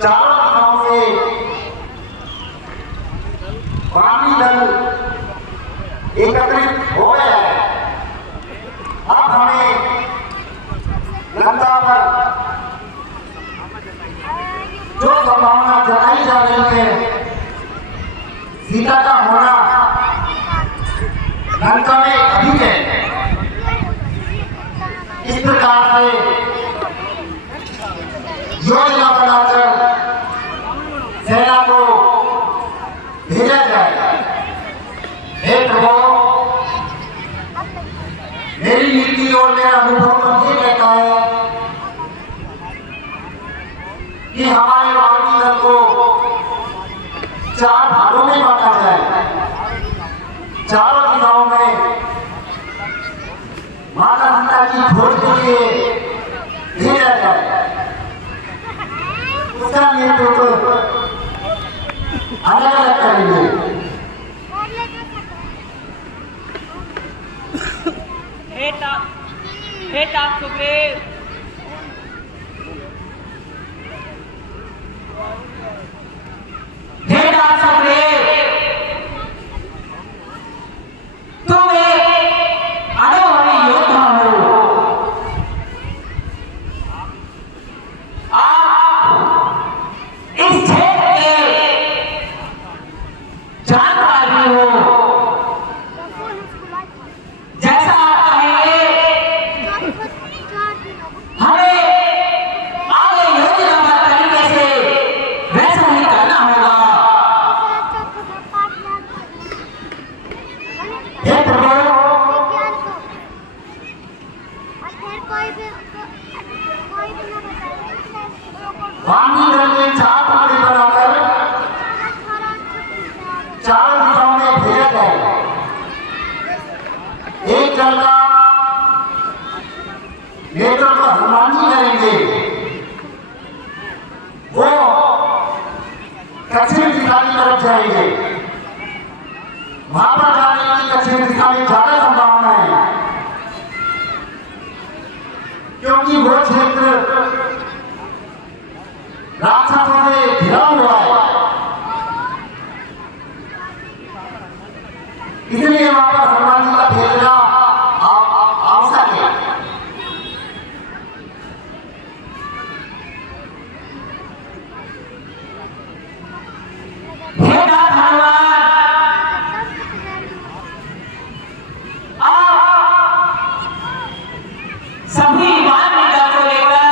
चारों दिशाओं से वानरी दल एकत्रित हो गया है। अब हमें लंका पर जो संभावना जताई जा रही है सीता का होना लंका में अधिक है, इस प्रकार से योजना बनाकर सेना को भेजा जाए। हे प्रभु, मेरी नीति और मेरा अनुभव तो ये कहता है कि हमारे वानरी दल को 4 भागों में बांटा जाए। चारों दिशाओं में माता सीता की खोज के लिए भेजा जाए। उसका नेतृत्व अलग अलग करेंगे। सुग्रीव, तुम एक अनुभवी योद्धा हो। आप इस क्षेत्र के जानकार भी हो। जैसा आप कहेंगे हमें आगे योजनाबद्ध तरीके से वैसा ही करना होगा। हे प्रभु, वानरी दल में 4 टुकड़े बनाकर 4 दिशाओं में भेजा जाए। एक दल का नेतृत्व हनुमान जी करेंगे। वो दक्षिण दिशा की तरफ जाएंगे। वहां पर जाने की दक्षिण दिशा में ज्यादा संभावना है, क्योंकि वो क्षेत्र राक्षसों से घिरा हुआ है। इसलिए वहां पर हनुमान जी का भेजना आवश्यक है। हे नाथ हनुमान, आप सभी वानरी दल को लेकर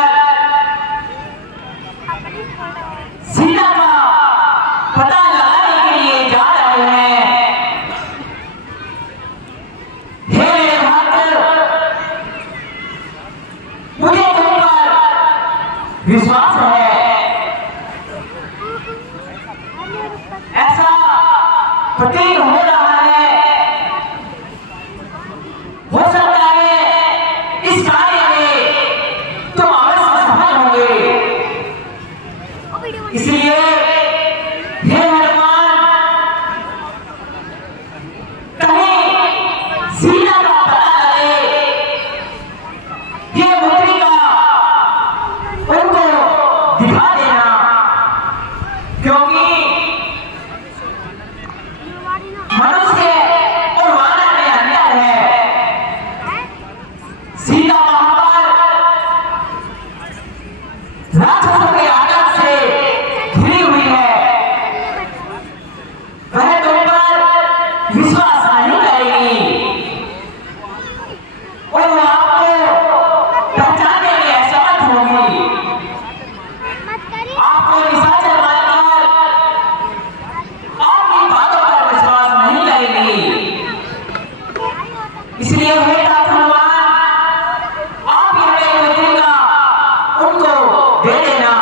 सीता का पता लगाने के लिए जा रहे हैं। हे मेरे भक्त, मुझे तुम पर विश्वास है। ऐसा प्रतीत हो रहा है, हो सकता है इस कार्य में तुम अवश्य सफल होंगे। इसलिए हे हनुमान, कहीं सीता का पता लगे, ये मुद्रिका उनको दिखा देना, क्योंकि मनुष्य और वानर में अंतर है। सीता वहां पर राक्षसों के आदत से घिरी हुई है। वह तुम पर विश्वास नहीं करेगी और वह आपको पहचानने में असमर्थ होगी। आपको निशाचर मानकर आपकी बातों पर विश्वास नहीं करेगी। इसलिए हे नाथ हनुमान, आप हमें मुद्रिका उनको दे देना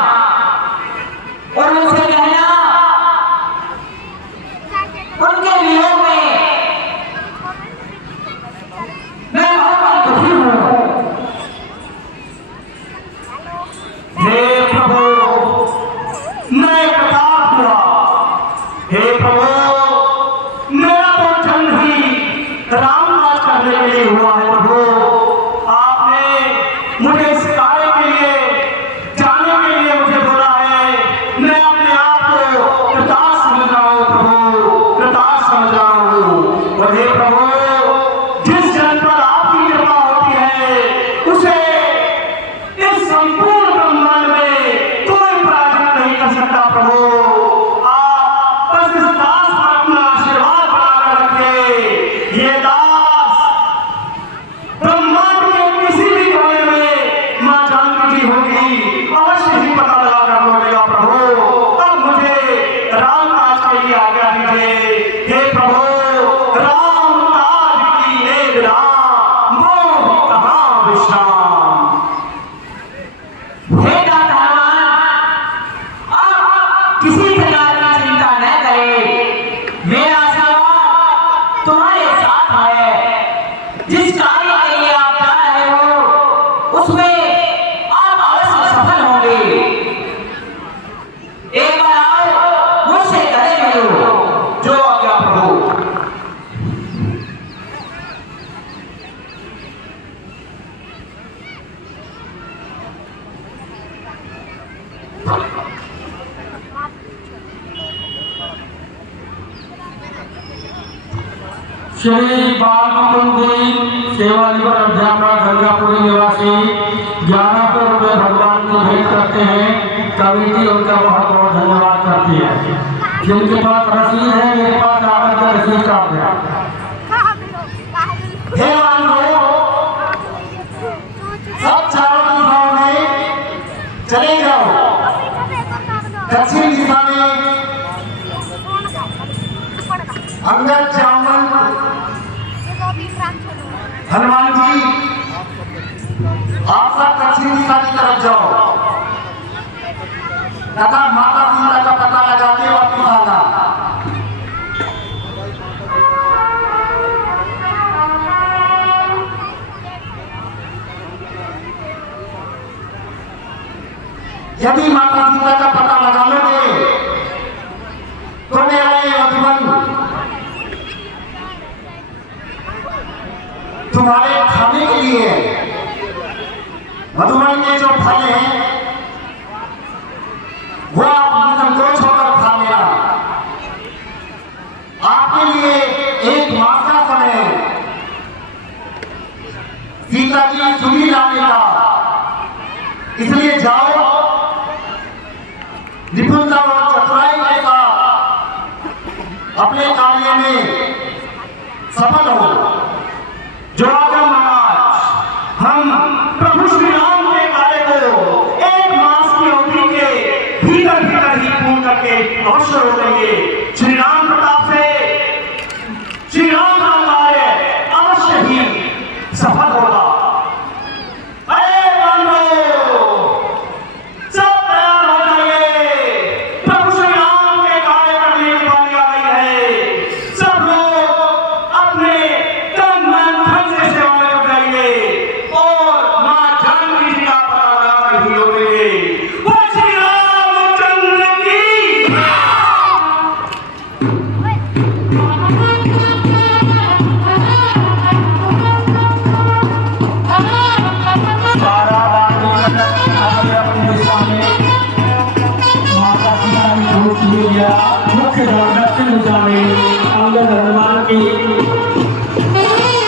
और उनसे कहना उनके वियोग में मैं बहुत दुखी हूँ। हे प्रभु, मैं प्रताप हुआ। हे प्रभु, मेरा तो जन्म ही रामराज करने के लिए हुआ है। प्रभु, आपने मुझे इस कार्य के लिए जाने के श्री बालकुंदी सेवा निवृत्त अध्यापक गंगापुरी निवासी 1100 रुपये भगवान को भेंट करते हैं। कमेटी उनका बहुत बहुत धन्यवाद करती है। जिनके पास रसीद है मेरे पास आकर के रसीद काट दिया। हे वालों, सब चारों दिशाओं में चले जाओ। दक्षिण दिशा में अंगद जामन हनुमान जी, आप सब दक्षिण दिशा की तरफ जाओ तथा माता सीता का पता लगाते वापिस आना। यदि माता सीता का पता लगा लोगे तो मेरा ये मधुबन तुम्हारे खाने के लिए मधुबन के जो फल हैं वो आप निसंकोच होकर खा लेना। आपके लिए 1 मास का समय सीता की सुनी लाने का, इसलिए जाओ निपुणता और चतुराई के साथ अपने कार्य में सफल हो। जो आज्ञा महाराज, हम प्रभु श्री राम के कार्य को 1 मास की अवधि के भीतर ही पूर्ण करके अवश्य रोकेंगे। श्री राम प्रताप से श्री राम का कार्य अवश्य ही सफल होगा। अरे बंधु, सब तैयार हो जाइए, प्रभु श्री राम के कार्य करने की बारी आ गई है। सब लोग अपने तन मन धन से सेवा में जुट जाइए और मां जानकी जी का पता लगाकर ही लौटेंगे। वो श्री रामचंद्र की मुख्य दक्षिण दिशा में अंगद हनुमान की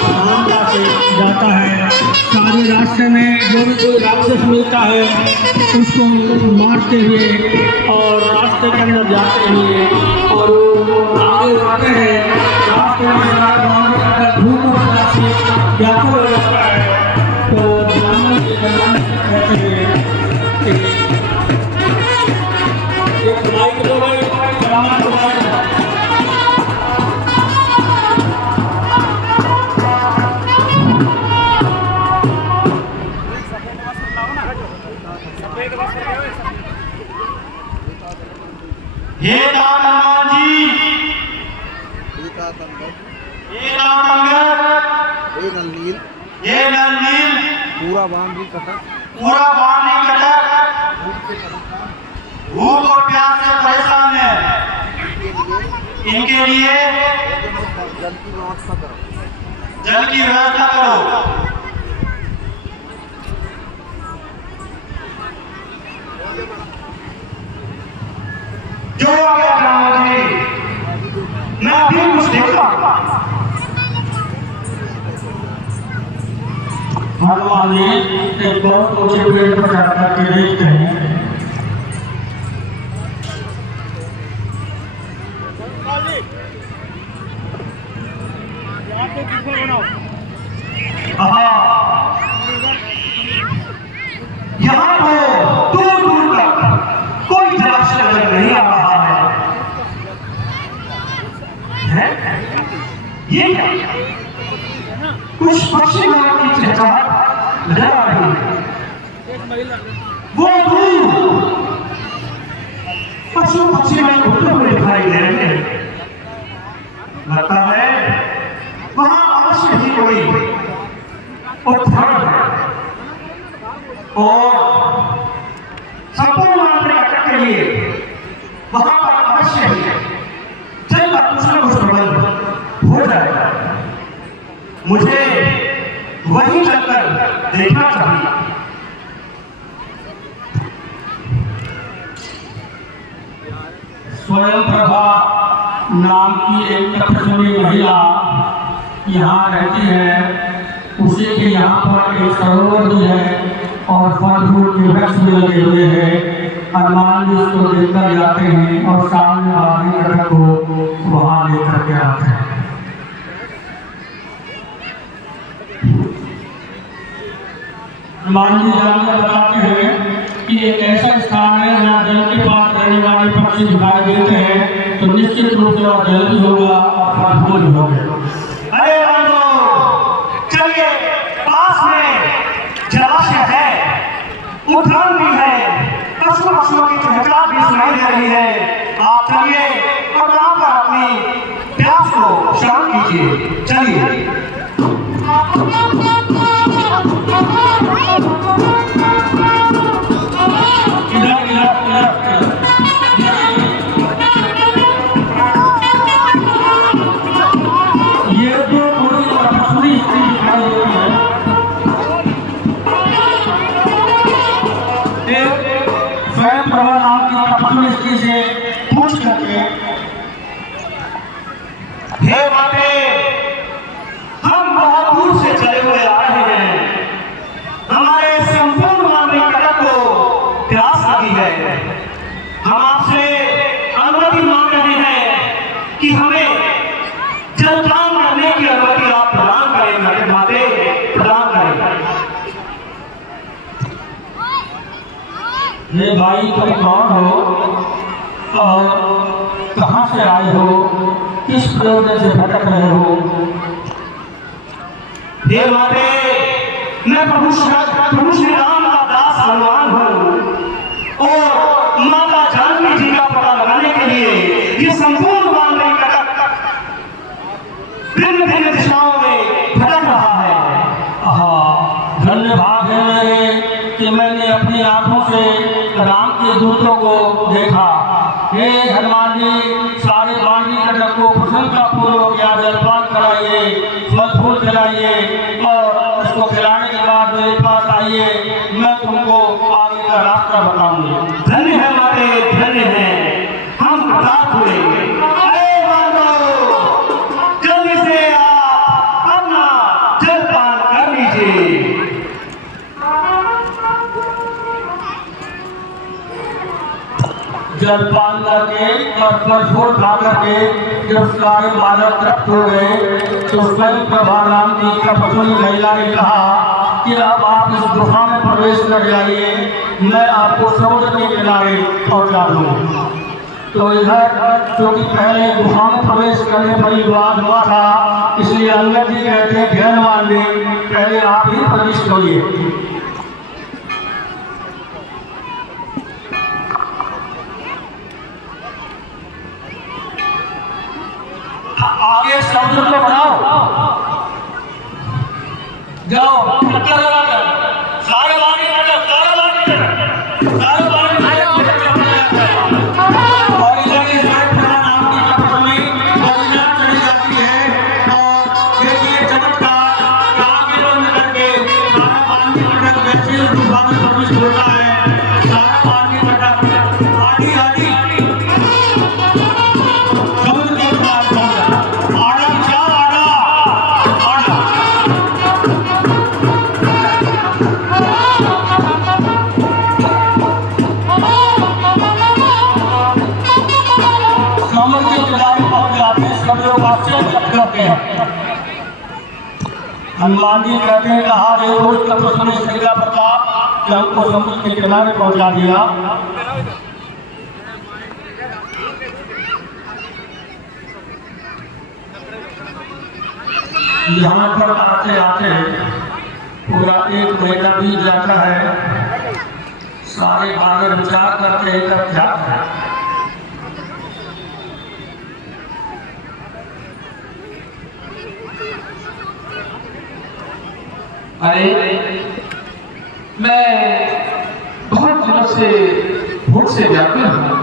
समानता से जाता है। सारे रास्ते में जो भी कोई राक्षस मिलता है उसको मारते हुए और रास्ते के अंदर जाते हुए और वो आगे बढ़ते हैं। रास्ते में धूप व्याकुल हो जाता है तो ब्राह्मण के कल्याण कहते हैं एक माइक दो भाई, ब्राह्मण को माइक दो। ये नाम हनुमान जी, ये नाम अंगद, ये नंदील, पूरा बांध भी कटा, भूख और प्यास से परेशान है। इनके लिए जल की व्यवस्था करो। जो आ गया ब्राह्मण जी, मैं अभी कुछ देखा। हनुमान जी एक बहुत ऊंचे पेड़ पर चढ़कर के देखते हैं। यहाँ तो दूर दूर तक कोई जलाशय नजर नहीं आ रहा है। ये क्या? कुछ पक्षी की चहचहाट नजर आ रही है। वो दूर पशु पक्षी में उड़ते हुए दिखाई दे रहे हैं। लगता है वहां अवश्य ही कोई उपद्रव है और संपूर्ण मानव के लिए वहां पर अवश्य ही जल का कुछ न कुछ प्रबंध हो जाएगा। मुझे वहीं चलकर देखना चाहिए। स्वयं प्रभा नाम की एक तपस्वी महिला यहाँ रहती है उसी के यहाँ पर एक सरोवर भी है और फल फूल के वृक्ष भी लगे हुए हैं। हनुमान जी उसको देखकर जाते हैं और सामने बागी कटक को वहाँ लेकर के आते हैं। हनुमान जी जानकर बताते हैं कि एक ऐसा स्थान है जहाँ जल के पास रहने वाले पक्षी दिखाई देते हैं, तो निश्चित रूप से वह जल भी होगा और फल फूल भी होगा। अरे चलिए, पास में जलाशय है, उद्यान भी है, पशु पक्षियों की चहचहाट भी सुनाई दे रही है। आप चलिए और वहां पर अपनी प्यास को शांत कीजिए। चलिए। हे माते, हम बहुत दूर से चले हुए आ रहे हैं, हमारे संपूर्ण मानवीय कटक को प्यास लगी है। हम आपसे अनुमति मांग रहे हैं कि हमें जलपान करने की अनुमति आप प्रदान करें। माते, प्रदान करें। ये भाई तुम कौन हो और कहाँ से आए हो, किस प्रयोजन से भटक रहे हो? हे माते, मैं प्रभु श्री राम का दास हनुमान हूँ और माता जानकी जी का पता लगाने के लिए ये संपूर्ण मानवीय कटक भिन्न भिन्न दिशाओं में भटक रहा है। धन्य भाग है मेरे कि मैंने अपनी आंखों से राम के दूतों को देखा। हे हनुमान जी, सारे बागी कटक को प्रसन्नता पूर्वक यहाँ जलपान कराइए, फल फूल खिलाइए और उसको खिलाने के बाद मेरे पास आइए, मैं तुमको आगे का रास्ता बताऊंगी। धन्य है माते, धन्य है, हम प्राप्त हुए। अरे मानो, जल्दी से आप अपना जलपान कर लीजिए। जलपान करके और फल फूल खा करके जब सारे बालक तृप्त हो गए तो स्वयं प्रभाराम जी का पत्नी महिला ने कहा कि अब आप इस गुफा में प्रवेश कर जाइए, मैं आपको समुद्र के किनारे पहुंचा दूंगा। तो इधर क्योंकि पहले गुफा में प्रवेश करने पर विवाद हुआ था, इसलिए अंगद जी कहते हैं ध्यान मान लें, पहले आप ही प्रवेश करिए। आगे समुद्र को बढ़ाओ, जाओ चक्कर लगाकर सारे बागी कटक और इधर की साइड नाम की पत्नी गोविंदा चली जाती है और देखिए चमत्कार आगे बंद करके सारा बागी कटक वैसे गुफा में प्रवेश होता है। सारा बागी कटक आधी आधी समुद्र के पास हनुमान जी कहते हैं कहा रोज का प्रश्न श्री का प्रताप कि हमको समुद्र के किनारे पहुंचा दिया। यहाँ पर आते आते पूरा एक महीना बीत जाता है। सारे बालक विचार करते हैं तब क्या है। अरे मैं बहुत दिनों से भूख से व्याकुल हूँ,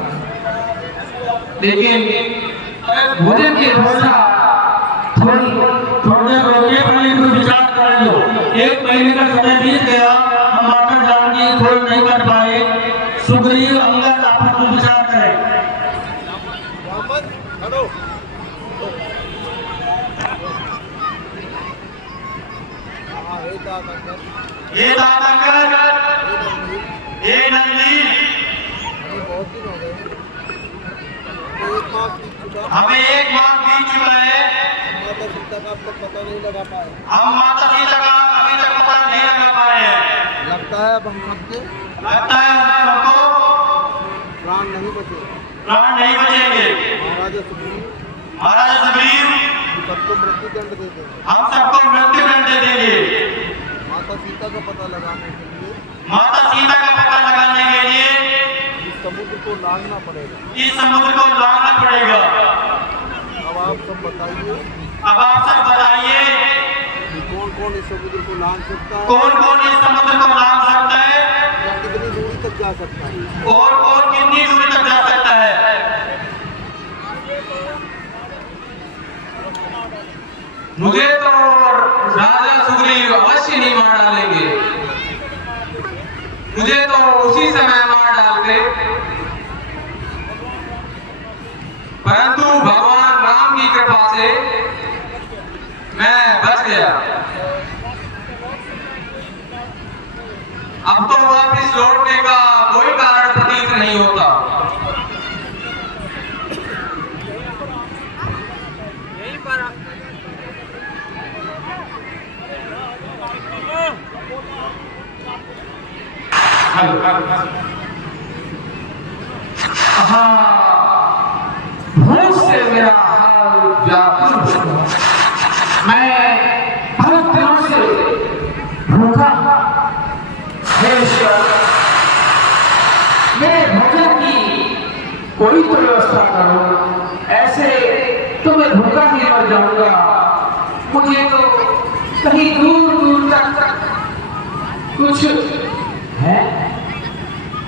लेकिन भोजन की व्यवस्था थोड़ी रोके पहले कोई विचार कर लो। एक महीने का समय बीत गया, हम माता जानकी खोज नहीं कर पाए। सुग्रीव अंगद आपस में विचार करें। ये दातांकर, ये नंदील, हमें 1 माह बीत चुका है। हम माता सीता का अभी तक पता नहीं लगा पाए हैं। लगता है अब हम सबके लगता है हम सबको प्राण नहीं बचे। बचेंगे। महाराजा सुग्रीव सबको मृत्यु दंड दे देंगे। हम सबको मृत्यु दंड दे देंगे। माता सीता का पता लगाने के लिए इस समुद्र को लांघना पड़ेगा। अब आप सब बताइए कि कौन कौन इस समुद्र को लांघ सकता है, कौन इस समुद्र को लांघ सकता है या कितनी दूरी तक जा सकता है। और कितनी दूरी तक जा सकता है। मुझे तो राजा सुग्रीव अवश्य नहीं मार डालेंगे। मुझे तो उसी समय मार डालते, परंतु भगवान राम की कृपा से मैं बच गया। अब तो वापिस लौटने का कोई कारण प्रतीत नहीं होता। भूख से मेरा हाल व्याकुल है। मैं बहुत दिनों से भूखा हूं। हे ईश्वर, मेरे भोजन की कोई तो व्यवस्था करो, ऐसे तो मैं भूखा ही मर जाऊंगा। मुझे तो कहीं दूर दूर तक कुछ है।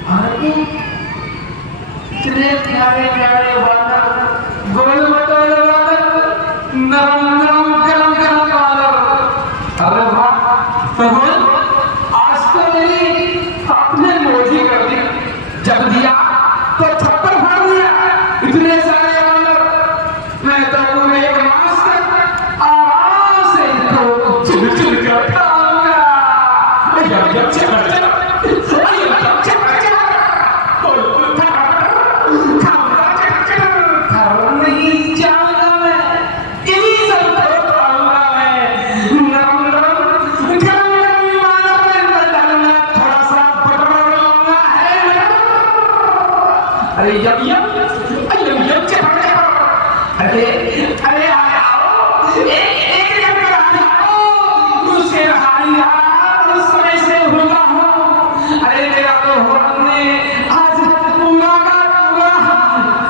अरे इतने प्यारे प्यारे बादल, गोल मटोल बादल, नरम नरम गरम गरम बादल। अरे वाह, प्रभु आज तो मेरी आपने मोजी कर दी। जब दिया तो छप्पर फाड़ दिया। इतने सारे बादल, मैं तो पूरे 1 मास तक आराम से इनको चुन चुन कर खाऊंगा। जब जब चल चल अरे आओ, एक जन का आओ, उसके हारिया उस समय से हुआ हो। अरे मेरा तो हमने आज पूरा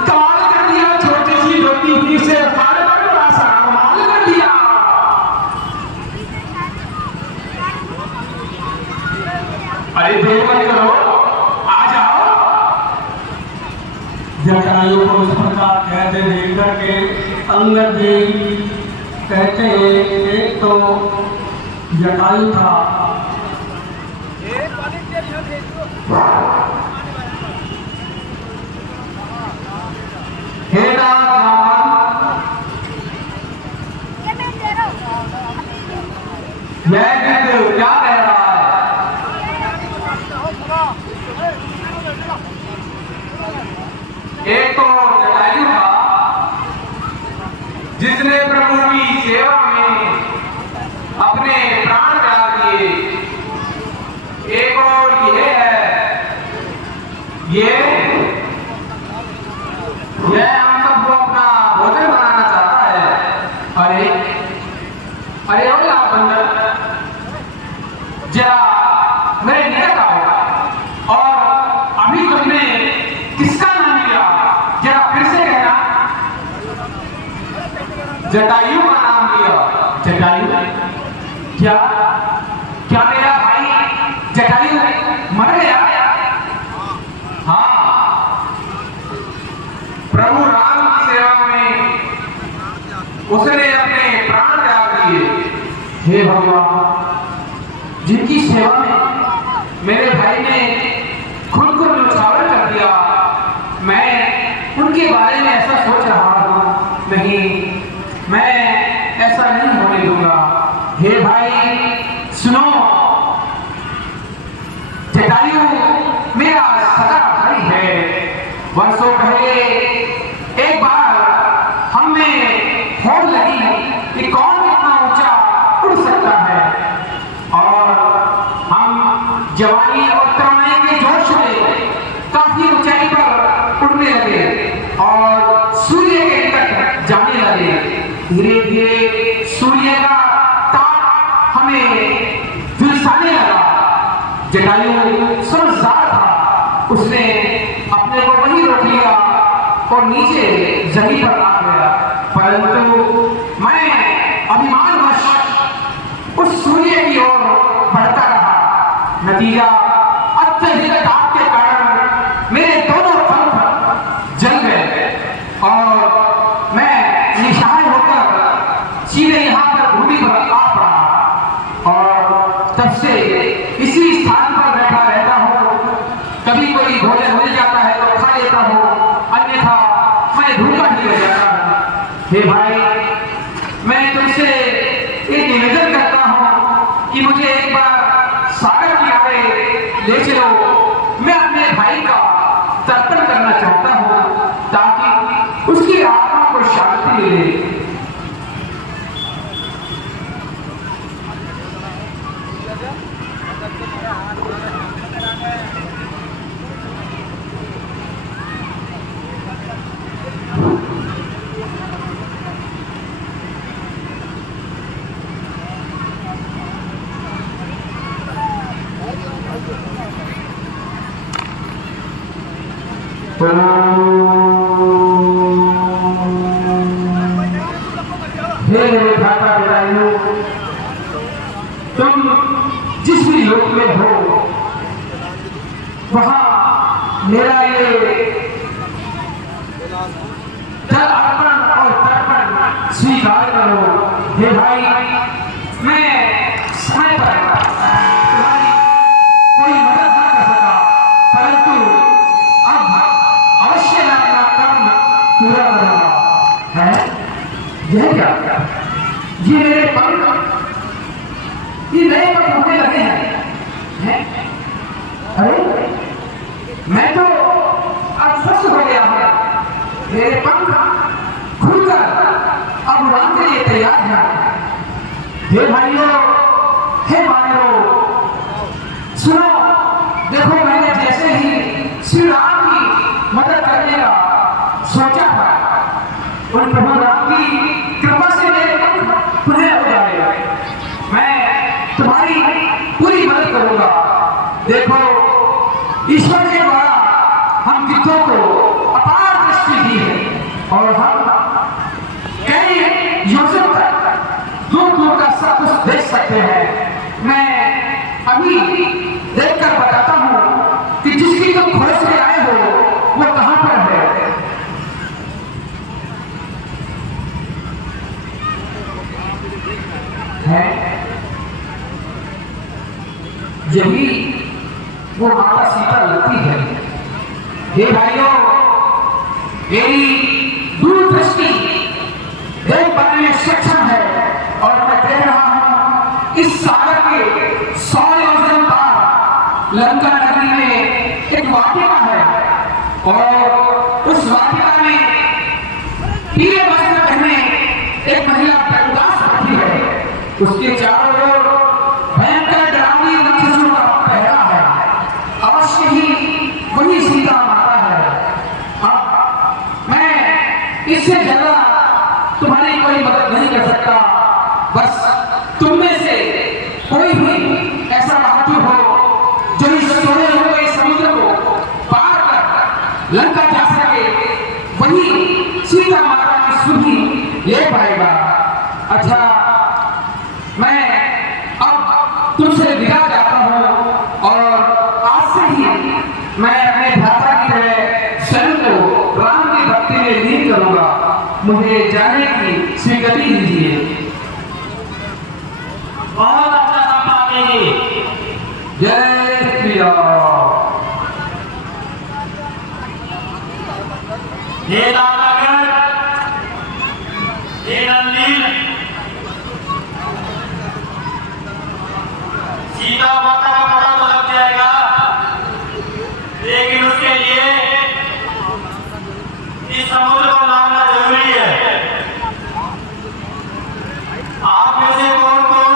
कमाल कर दिया। छोटी सी रोटी ही से बड़ा सा कमाल कर दिया। अरे देर मत करो, आ जाओ। जटायु को इस प्रकार कहते देख करके अंगद जी कहते हैं, एक तो जटायु था, हे मैं क्या कह रहा है? एक तो जटायु था जिसने प्रभु की सेवा में अपने प्राण त्याग दिए। एक और ये है, ये हम सबको अपना भोजन बनाना चाहता है। अरे अरे ओ लाल बंदर, जरा मेरे निकट आओ और अभी तुमने किसका नाम लिया? जरा फिर से कहना। जटायु का नाम लिया। जटायु? क्या क्या मेरा भाई जटायु मर गया? हाँ, प्रभु राम की सेवा में उसने अपने प्राण त्याग दिए। हे भगवान, जिनकी सेवा में मेरे भाई ने खुद को न्यौछावर कर दिया, मैं उनके बारे में ऐसा सोच रहा हूँ। नहीं, मैं ऐसा नहीं होने दूंगा। हे भाई सुनो, धीरे धीरे सूर्य का ताप हमें झुलसाने लगा। जटायु समझदार था, उसने अपने को वहीं रोक लिया और नीचे जमीन पर आ गया। परंतु मैं अभिमानवश उस सूर्य की ओर बढ़ता रहा। नतीजा अत्यधिक ताप के कारण मेरे दोनों पंख जल गए और मैं निशान होकर सीधे यहाँ पर भूमि पर आ पड़ा और तब से इसी स्थान पर बैठा रहता हूँ। कभी कोई भोजन मिल जाता है तो खा लेता हूँ, अन्यथा मैं भूखा ही रह जाता हूँ। हे भाई, मैं तुमसे एक निवेदन करता हूँ कि मुझे एक बार सागर किनारे ले चलो। मैं अपने भाई का तर्पण करना चाहता हूँ ताकि उसकी आत्मा को शांति मिले। हे भ्राता जटायु, तुम जिस भी लोक में हो वहां मेरा ये जल अर्पण और तर्पण स्वीकार करो। हे भाई, मैं समय पर तुम्हारी कोई मदद न कर सका, परंतु अब अवश्य मैं अपना कर्म पूरा करूंगा। है यह क्या? ये मेरे पंख, ये नए पंख होने लगे हैं। अरे मैं तो अब स्वस्थ हो गया हूं। मेरे पंख खुलकर अब उड़ान के लिए तैयार हैं। हे भाइयों, हे वानरों, सुनो, देखो, मैंने जैसे ही श्री राम की मदद करने का सोचा था, उन प्रभु राम की कृपा से मेरे पंख पुनः हो जाए। मैं तुम्हारी पूरी मदद करूंगा। देखो, ईश्वर के द्वारा हम गिद्धों को अपार दृष्टि दी है और हम कई योजन तक दूर दूर का सब कुछ देख सकते हैं। मैं अभी देखकर बताता हूँ कि जिसकी तुम खोज के आए हो वो कहां पर है। यही वो माता सीता लगती है। हे भाइयों, मेरी दूरदृष्टि देख पाने में सक्षम है और मैं देख रहा हूं इस सागर के 100 योजन पार लंका नगरी में एक वाटिका है और उस वाटिका में पीले वस्त्र पहने एक महिला उदास बैठी है। उसके चारों ओर भयंकर डरावनी राक्षसों का पहरा है। अवश्य ही वही सीता माता है। अब मैं इससे ज्यादा तुम्हारी कोई मदद नहीं कर सकता। बस तुम में से कोई भी ऐसा बहादुर हो जो इस सोने हुए समुद्र को पार कर लंका जा सके, वही सीता माता की सुधि ले पाएगा। अच्छा, मैं अब तुमसे विदा जाता हूं और आज से ही मैं अपने भ्राता की तरह स्वयं को राम की भक्ति में लीन करूंगा। मुझे जाने की स्वीकृति दीजिए। बहुत अच्छा संपादे। जय श्री राम। हे नागागढ़, हे नंदील, सीता माता का पता तो लग जाएगा, लेकिन उसके लिए इस समुद्र को लांघना जरूरी है। आप में से कौन कौन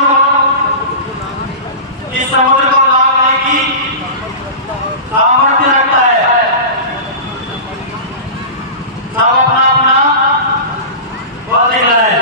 इस समुद्र को लांघने की सामर्थ्य रखता है? सब अपना अपना बल दिख रहा है।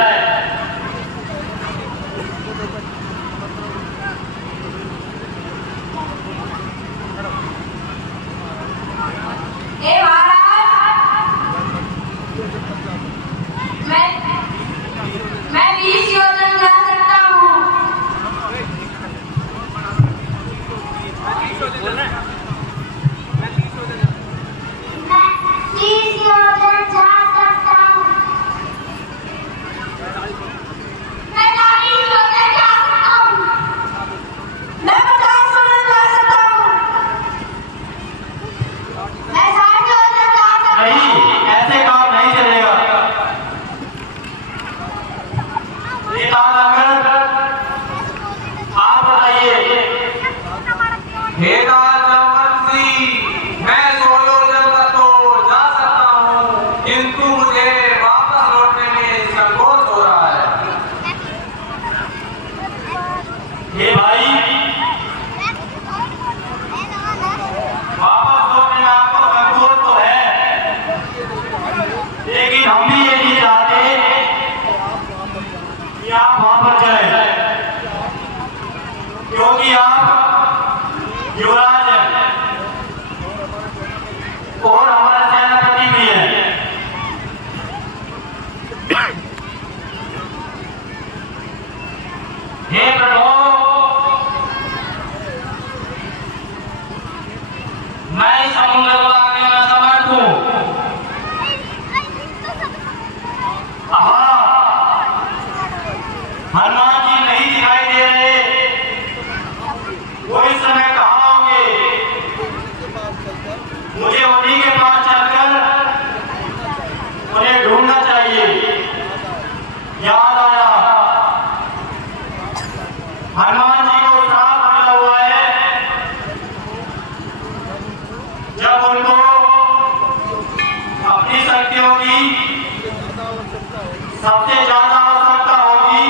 सबसे ज्यादा आवश्यकता होगी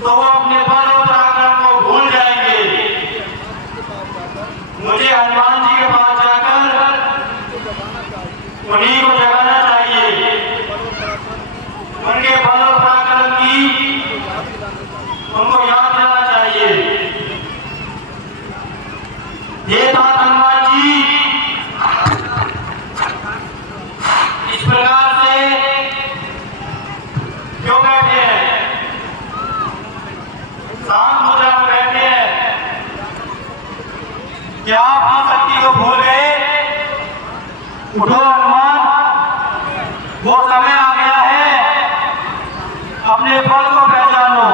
तो वो अपने बल और पराक्रम को भूल जाएंगे। मुझे हनुमान जी के पास जाकर उन्हीं को जगाना चाहिए, उनके बल और पराक्रम की उनको याद दिलाना चाहिए। ये बात हनुमान जी इस प्रकार से क्यों बैठे हैं, शांत मुद्रा में बैठे हैं? क्या आप अपनी शक्ति को भूल गए? उठो हनुमान, वो समय आ गया है, अपने बल को पहचानो।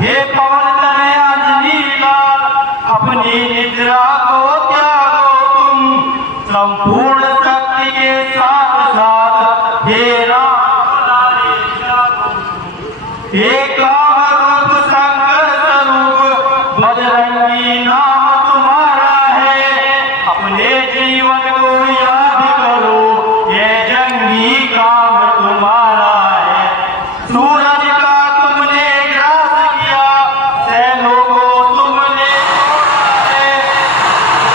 हे पवन तनय अंजनी लाल, अपनी निद्रा को त्यागो तुम, संपूर्ण शक्ति के साथ साथ हे राम लाले जागो। एक रूप शंकर स्वरूप बजरंगी नाम तुम्हारा है, अपने जीवन को याद करो, ये जंगी काम तुम्हारा है। सूरज का तुमने ग्रास किया, सैनों को तुमने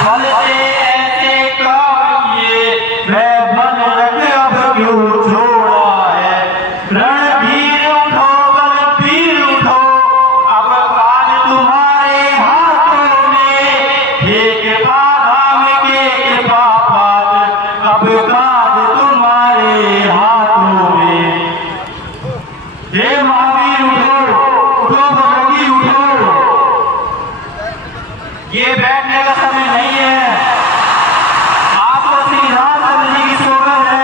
बल से ऐसे काम किए, मैं बल रख अब क्यों छोड़ा है। रणधीर उठो, बलबीर उठो, अब काज तुम्हारे हाथों में। हे कृपा धाम के कृपा पात्र, अब काज तुम्हारे हाथों में। हे महावीर उठो, उठो बजरंगी उठो, ये बैठने का समय नहीं है, आपको श्री रामचंद्र जी की सोगंद है।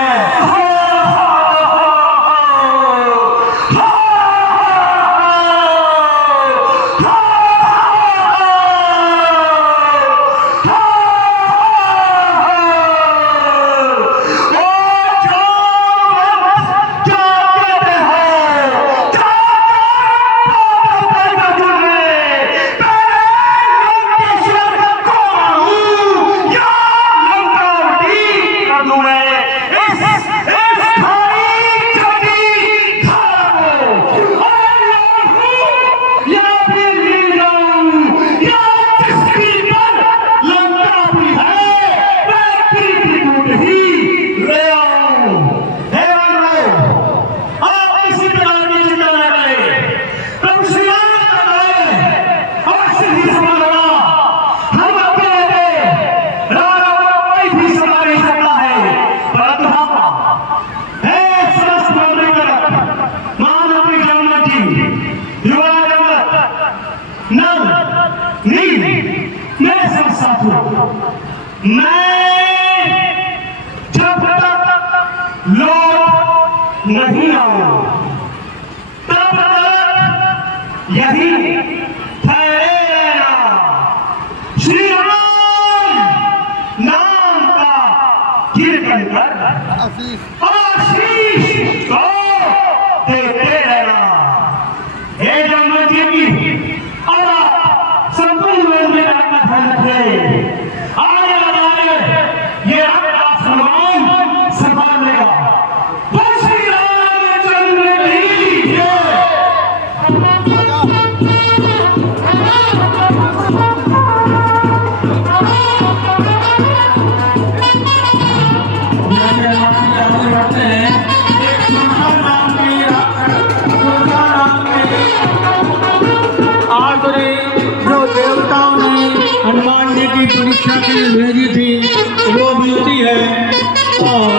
जब तक लौट नहीं आओ तब तक यही ठहरे रहना। श्री राम नाम का कीर्तन कर आशीष को देते रहना। हे जमुना जी की संपूर्ण लोग में ध्यान रखे। आगे ये आपका सम्मान सम्मान लेगा। श्री रामचंद्र की जय। जो देवताओं ने हनुमान जी की परीक्षा के लिए भेजी थी वो beauty है। और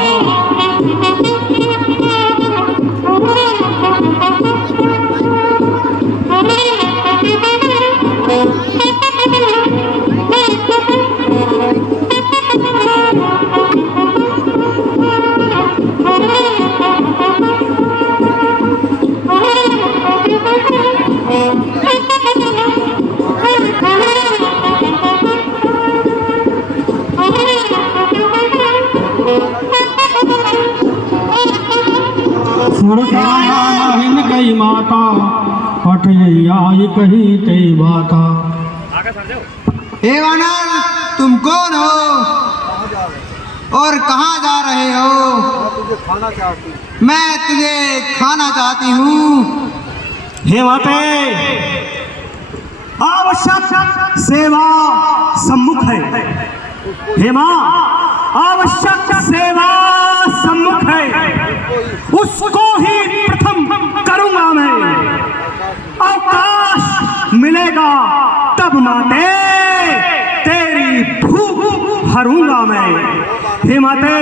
हिन कई माता पठ आई कही तई बाता। हे वानर तुम कौन हो? और कहाँ जा रहे हो? मैं तुझे खाना चाहती हूँ। मैं तुझे खाना चाहती हूँ। हे माते, आवश्यक सेवा सम्मुख है। हे माँ, आवश्यक सेवा सम्मुख है, उसको ही प्रथम करूंगा मैं। अवकाश मिलेगा तब माते तेरी भूख हरूंगा मैं। हे माते,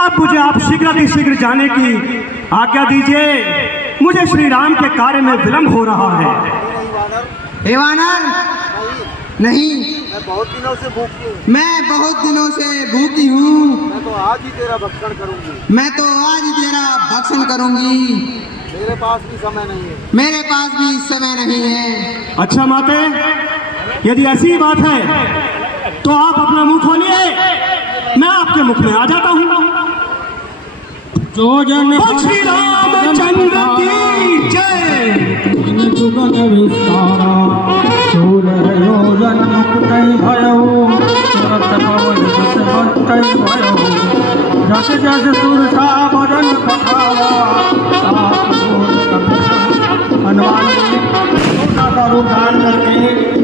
अब मुझे आप शीघ्र जाने की आज्ञा दीजिए। मुझे श्री राम के कार्य में विलंब हो रहा है। हे वानर, नहीं, मैं बहुत दिनों से भूखी हूँ। मैं बहुत दिनों से भूखी हूँ। मैं तो आज ही तेरा भक्षण करूँगी। मैं तो आज ही तेरा भक्षण करूंगी। मेरे पास भी समय नहीं है। मेरे पास भी समय नहीं है। अच्छा माते, यदि ऐसी बात है तो आप अपना मुंह खोलिए, मैं आपके मुख में आ जाता हूँ। जो जन श्री रामचंद्र की जय। सुगन विस्तारा शूल योजन मुक्तै भयो सुरत पवन जस बंतै भयो जस जस सुरसा भजन पठावा सात बोल कपिल हनुमान जी छोटा सा रूप धारण करके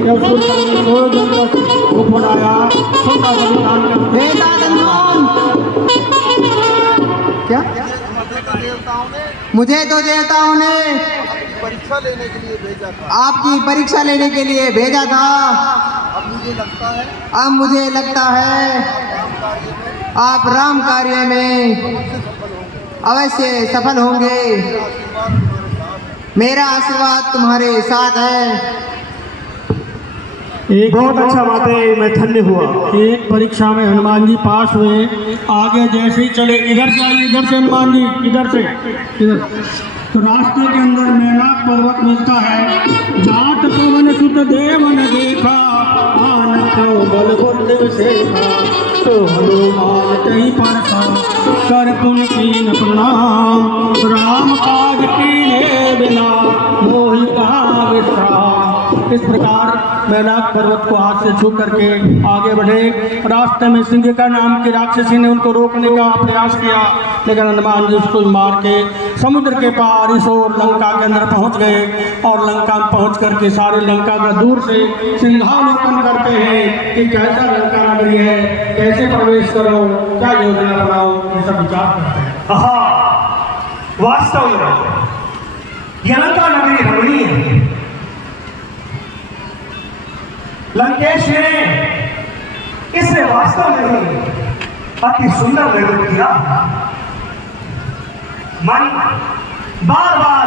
जब सूर्य को बनाया, छोटा सा रूप धारण करके हे हनुमान, क्या? मुझे तो देवताओं ने परीक्षा लेने के लिए भेजा था। आपकी परीक्षा लेने के लिए भेजा था। अब मुझे लगता है आप राम कार्य में अवश्य सफल होंगे। मेरा आशीर्वाद तुम्हारे साथ है। बहुत अच्छा माते, मैं धन्य हुआ। एक परीक्षा में हनुमान जी पास हुए। आगे जैसे ही चले, इधर से आइए, इधर से हनुमान जी, इधर से इधर। तो रास्ते के अंदर मैनाक पर्वत मिलता है। जाट पवन सुत देव न देखा आन बल बुद्ध सेखा तो हनुमान तही परसा कर पुन कीन प्रणाम राम काज कीने बिना मोहि कहाँ विश्राम। इस प्रकार मैनाक पर्वत को हाथ से छू करके आगे बढ़े। रास्ते में सिंहिका नाम की राक्षसी ने उनको रोकने का प्रयास किया, लेकिन हनुमान जी उसको मार के समुद्र के पार इस ओर लंका के अंदर पहुंच गए। और लंका में पहुंच करके सारे लंका का दूर से सिंहावलोकन करते हैं कि कैसा लंका नगरी है, कैसे प्रवेश करो, क्या योजना बनाओ, ये सब विचार करते हैं। वास्तव में यह लंका नगरी रमणीय है। लंकेश ने इसे वास्तव में अति सुंदर निर्मित किया। मन बार बार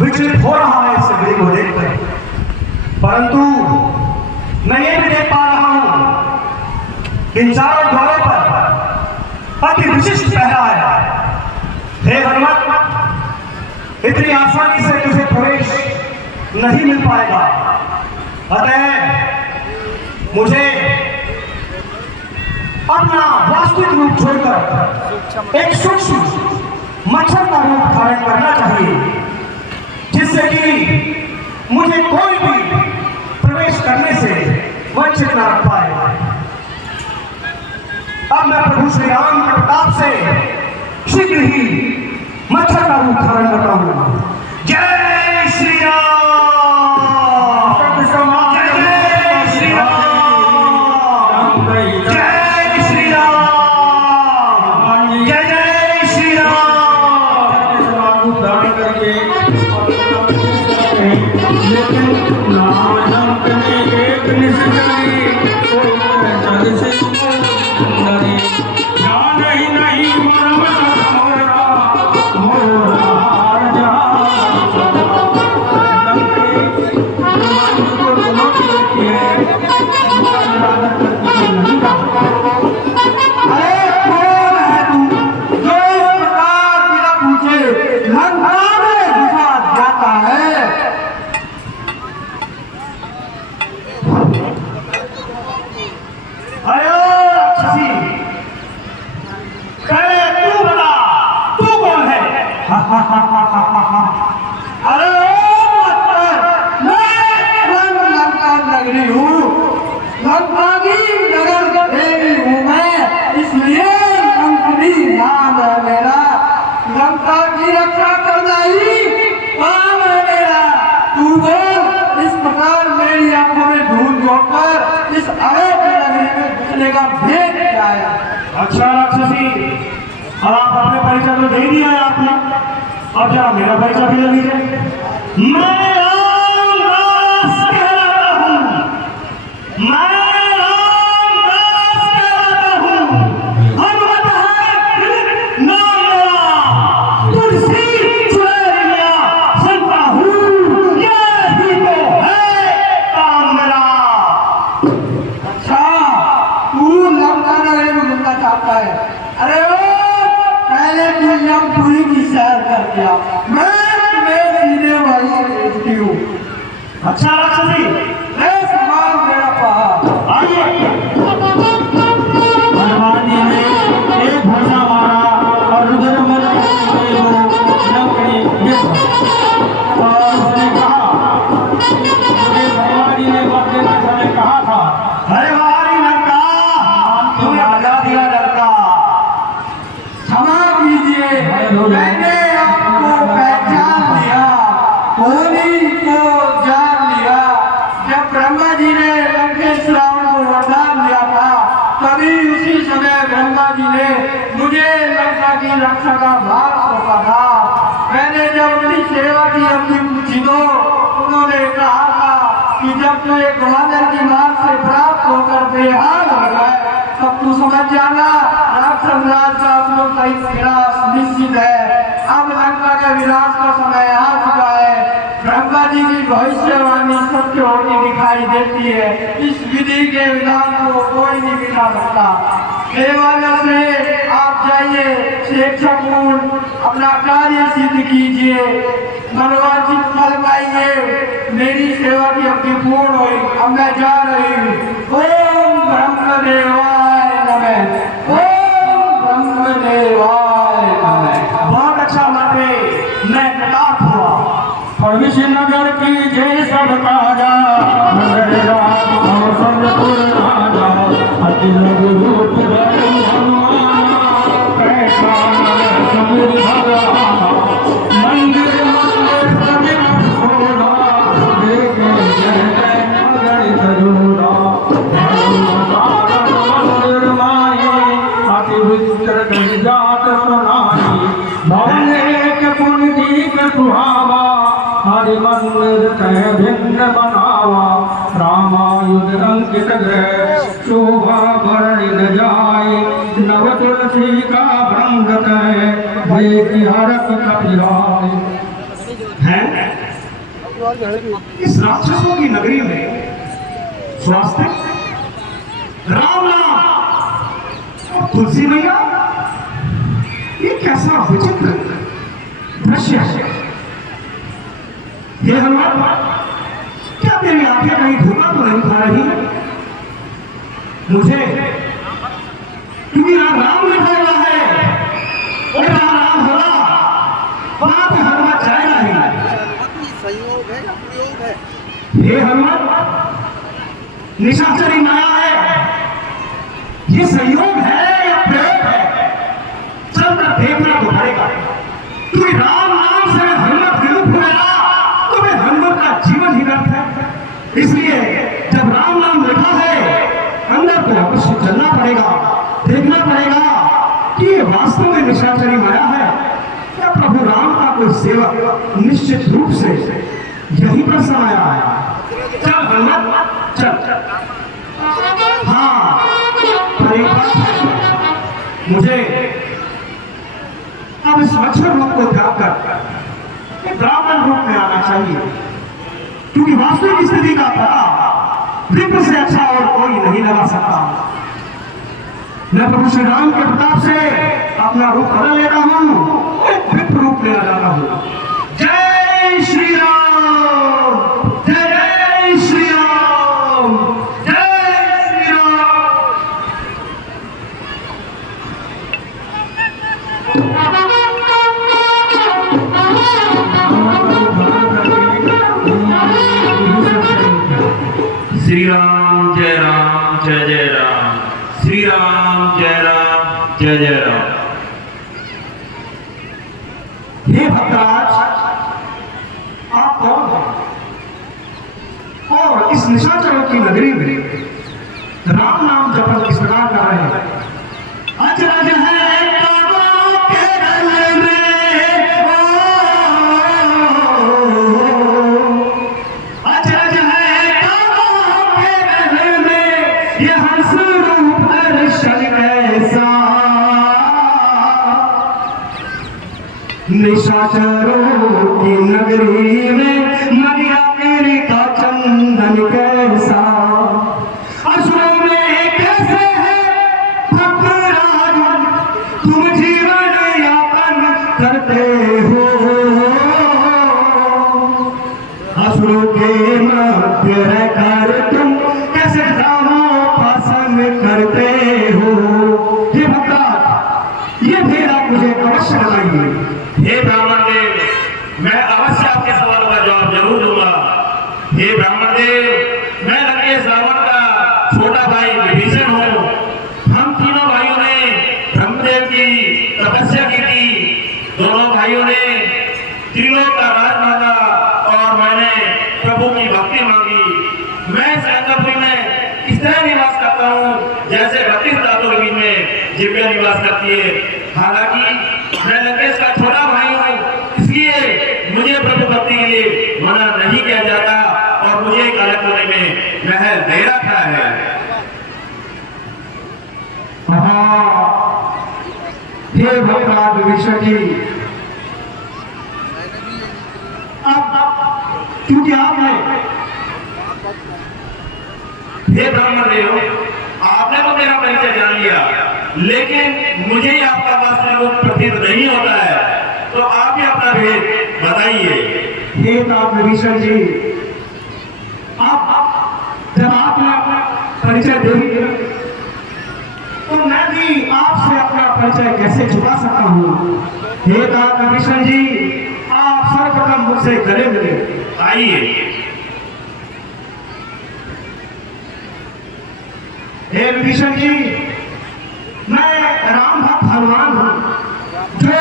विचलित हो रहा है इस नगरी को देखकर, परंतु मैं ये भी देख पा रहा हूं कि इन चारों द्वारों पर अति विशिष्ट पहरा है। हे हनुमत, इतनी आसानी से तुझे प्रवेश नहीं मिल पाएगा। अतः मुझे अपना वास्तविक रूप छोड़कर एक सूक्ष्म मच्छर का रूप धारण करना चाहिए, जिससे कि मुझे कोई भी प्रवेश करने से वंचित न रख पाए। अब मैं प्रभु श्री राम के प्रताप से शीघ्र ही मच्छर का रूप धारण करता हूं। जय श्री राम। आयो इस अवैध नगरी में घुसने का भेद क्या है? अच्छा राक्षसी, अब आप अपने परिचय तो दे दिया है आपने, अब जरा मेरा परिचय भी ले लीजिए। मैं रामदास कहलाता हूँ, मैं रामदास कहलाता हूँ। हनुमत है नाम मेरा, तुलसी चुनरिया सुनता हूँ, यही तो है काम मेरा। अच्छा, तू लंका नगरी में घुसना चाहता है? अरे ओ, पहले तू यमपुरी की सैर कर दिया, मैं तुम्हें सीधे वहीं से भेजती हूँ। अच्छा राक्षसी, ले संभाल मेरा पहाड़। आइए। हनुमान जी ने एक घोषा मारा और रुद्रमल को लंकड़ी और उसने कहा, मुझे भगवान जी ने वक्त देते समय कहा था, अरे हमारी लंका तुम्हें बजा दिया लंका। क्षमा कीजिए, मैंने आपको पहचान लिया, होली को जान लिया। जब ब्रह्मा जी ने लंकेश रावण को वरदान दिया था, तभी उसी समय ब्रह्मा जी ने मुझे लंका की रक्षा का भार सौंपा था। मैंने जब अपनी सेवा की अपनी पूछी तो उन्होंने कहा था कि जब तू एक ग्वादर की मार से प्राप्त होकर बेहाल हो गए, तब तू समझ जाना राक्षस राज का असुरों सहित विनाश निश्चित है। अब लंका के विनाश का समय आ चुका है। ब्रह्मा जी की भविष्यवाणी सत्य होती दिखाई देती है। इस विधि के विधान को कोई नहीं बिठा सकता। देवालय से आप जाइए, स्वेच्छापूर्ण अपना कार्य सिद्ध कीजिए, मनोवांछित फल पाइए। मेरी सेवा की अवधि पूर्ण हुई, अब मैं जा रही हूँ। ओम ब्रह्मदेवाय नमः, ओम ब्रह्मदेवाय नमः। बहुत अच्छा मंत्री, मैं कृतार्थ हुआ। और विश्वनगर की जय सब काजा, नगर राम और सबपुर राजा, अतिल रूप धरि हनुमान, कैसा नर समीर भगवान, मंदिर मंदिर सभी सोना, देखे जय जय नगर तजोरा, मंदिर माये, अति विचित्र कही जात सुनाई, भवन एक पुण्य दीप सुहावा, हरि मंदिर कह भिन्न बनावा, रामायुध अंकित ग्रह शोभा वर्णित जाय, नव तुलसी का भ्रंग करे, देखि हरक कपिलाय। हैं? इस राक्षसों की नगरी में स्वास्थ्य, राम नाम और तुलसी मैया, ये कैसा विचित्र दृश्य है। ये हनुमान, क्या मेरी आंखें कहीं धोखा तो नहीं खा रही? मुझे क्योंकि यहाँ राम लिखा हुआ है, और जहाँ राम होगा वहां पे हनुमान जाएगा ही। संयोग है या प्रयोग है? ये हनुमान निशाचरी माया है, ये संयोग है या प्रयोग है, चलकर देखना तो पड़ेगा। क्योंकि राम नाम से हनुमत विमुख हुआ तो वे हनुमत का जीवन ही व्यर्थ है। इसलिए जब राम नाम लिखा है, अंदर तो अवश्य चलना पड़ेगा, देखना पड़ेगा कि ये वास्तव में निशाचरी माया है या प्रभु राम का कोई सेवक निश्चित रूप से यहीं पर समाया है। चल हनुमत चल। हाँ, पर एक बात है, मुझे अब इस मच्छर रूप को त्याग कर एक ब्राह्मण रूप में आना चाहिए, क्योंकि वास्तविक स्थिति का पता विप्र से अच्छा और कोई नहीं लगा सकता। मैं प्रभु श्री राम के प्रताप से अपना रूप बदल लेता हूँ, एक विप्र रूप लेना चाहता हूँ। जय श्री राम, जय जय श्री राम, जय श्री राम। श्री राम जय राम जय जय राम, श्री राम जय राम जय जय राम। हे भक्तराज, आप कौन हैं और इस निशाचरों की नगरी में नाम जपन किस प्रकार कर रहे हैं। अचरज है काबा के गले में, अचरज है काबा के गले में, ये हंस रूप दर्शन कैसा, निशाचरों की नगरी में नदिया तेरी का चंदन कैसा, असुरों में कैसे है भक्तराज, तुम जीवन यापन करते हो, असुरों के मध्य रहकर तुम कैसे ड्रामोपासन करते हो। ये भक्तराज, ये भेद आप मुझे अवश्य बताइए। हे ब्राह्मण देव, मैं अवश्य आपके सवाल का जवाब जरूर दूंगा। हे ब्राह्मण देव, मैं लंकेश रावण का छोटा भाई विभीषण हूँ। हम तीनों भाइयों ने ब्रह्मदेव की तपस्या की थी। दोनों भाइयों ने त्रिलोक का राज मांगा और मैंने प्रभु की भक्ति मांगी। मैं लंकापुरी में इस तरह निवास करता हूँ जैसे 32 दांतों के बीच में जिव्या निवास करती है। हालांकि मैं लंकेश का छोटा भाई हूँ, इसलिए मुझे प्रभु भक्ति के लिए मना नहीं किया जाता और मुझे अलग कोने में महल दे रखा है। हे भक्तराज विभीषण जी, अब क्योंकि आपने, हे ब्राह्मण देव, आपने तो मेरा परिचय जान लिया, लेकिन मुझे ही आपका वास्तविक रूप प्रतीत नहीं होता है, तो आप ही अपना भेद बताइए। हे तात विभीषण जी, अब जब आपने अपना परिचय दे दिया, तो मैं भी आपसे अपना परिचय कैसे छुपा सकता हूँ। हे तात विभीषण जी, आप सर्वप्रथम मुझसे गले मिले। आइए। हे विभीषण जी, मैं राम भक्त हनुमान हूँ, जो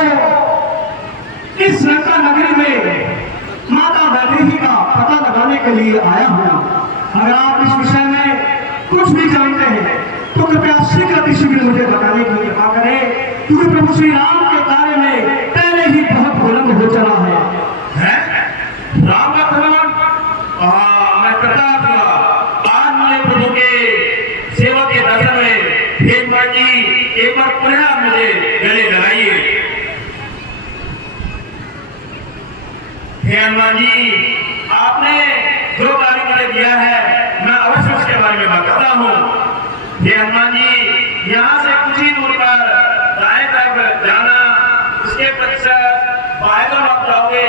इस लंका नगरी में माता वैदेही का पता लगाने के लिए आया हूँ। अगर आप इस विषय में कुछ भी जानते हैं तो कृपया शीघ्र अतिशीघ्र मुझे बताने की कृपा करें, क्योंकि प्रभु श्री राम के कार्य में पहले ही बहुत विलंब हो चला है। राम भक्त हनुमान, मैं कृतार्थ हुआ। आज मुझे प्रभु के सेवा के दर्शन में। हे मां जी, एक बार पुनः मुझे गले लगाइए। हे हनुमान जी, आपने जो कार्य मुझे दिया है मैं अवश्य उसके बारे में बताता हूँ। हे हनुमान जी, यहाँ से कुछ ही दूर पर दाएं तरफ जाना, उसके पश्चात बाएं तरफ आप जाओगे,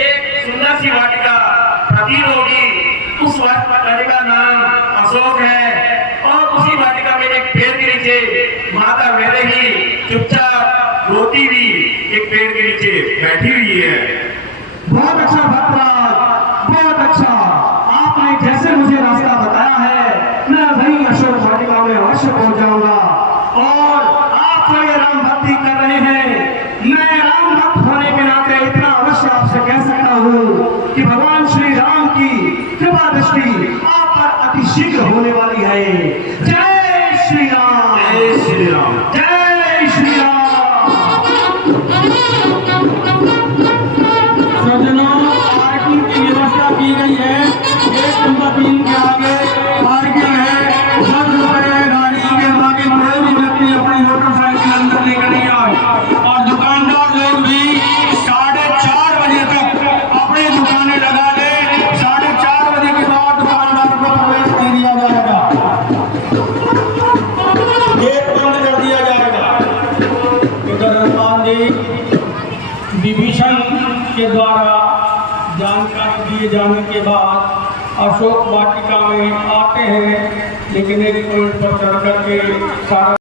एक सुंदर सी वाटिका प्रतीत होगी। उस वाटिका का नाम अशोक है और उसी वाटिका में एक पेड़ के नीचे माता वैदेही चुपचाप रोती हुई एक पेड़ के नीचे बैठी हुई है। बहुत अच्छा भक्तराज, बहुत अच्छा। आपने जैसे मुझे रास्ता बताया है, मैं वहीं अशोक वाटिका में अवश्य पहुंच जाऊंगा। और आप जो ये राम भक्ति कर रहे हैं, मैं राम भक्त होने के नाते इतना अवश्य आपसे कह सकता हूँ कि भगवान श्री राम की कृपा दृष्टि आप पर अति शीघ्र होने वाली है। जय श्री राम, जय श्री राम, जय श्री राम। पार्किंग की व्यवस्था की गई है। 1 नंबर 3 के आगे पार्किंग है। 10 रुपए गाड़ी के आगे कोई भी व्यक्ति अपनी मोटरसाइकिल अंदर लेकर नहीं आए। और दुकानदार लोग भी 4:30 बजे तक अपनी दुकानें लगा ले। 4:30 बजे के बाद दुकानदार को प्रवेश नहीं दिया जाएगा, गेट बंद कर दिया जाएगा। इधर हनुमान जी विभीषण के द्वारा जानकारी दिए जाने के बाद अशोक वाटिका में आते हैं, लेकिन एक पॉइंट पर चढ़ करके सारा